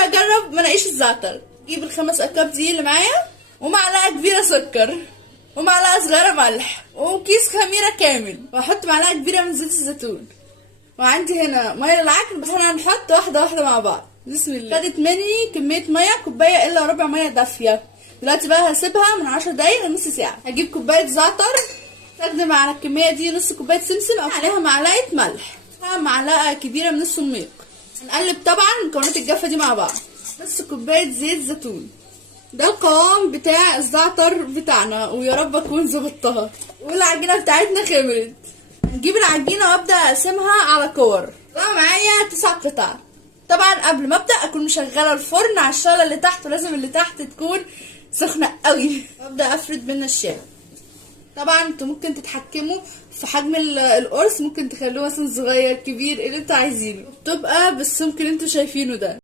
مره اجرب ما الاقيش الزعتر. اجيب ال5 اكواب دي اللي معايا، ومعلقه كبيره سكر، ومعلقه صغيره ملح، وكيس خميره كامل، واحط معلقه كبيره من زيت الزيتون. وعندي هنا ميه للعجن، بس احنا هنحط واحده واحده مع بعض. بسم الله. خدت مني كميه ميه كوبايه الا ربع ميه دافيه. دلوقتي بقى هسيبها من 10 دقايق لنص ساعه. هجيب كوبايه زعتر، استخدم على الكميه دي نص كوبايه سمسم، او عليها معلقه ملح، معلقه كبيره من السميق. هنقلب طبعا مكونات الجافه دي مع بعض. نص كوبايه زيت زيتون. ده القوام بتاع الزعتر بتاعنا، ويا رب اكون ظبطتها. والعجينه بتاعتنا خمرت. هنجيب العجينه وابدا اقسمها على كور. بقى معايا 9 قطع. طبعا قبل ما ابدا اكون مشغله الفرن على الشعله اللي تحت، ولازم اللي تحت تكون سخنه قوي. وابدا افرد بالنشابه. طبعا انتوا ممكن تتحكموا في حجم القرص، ممكن تخلوه مثلا صغير كبير اللي انتوا عايزينه، تبقى بالسمك اللي انتوا شايفينه ده.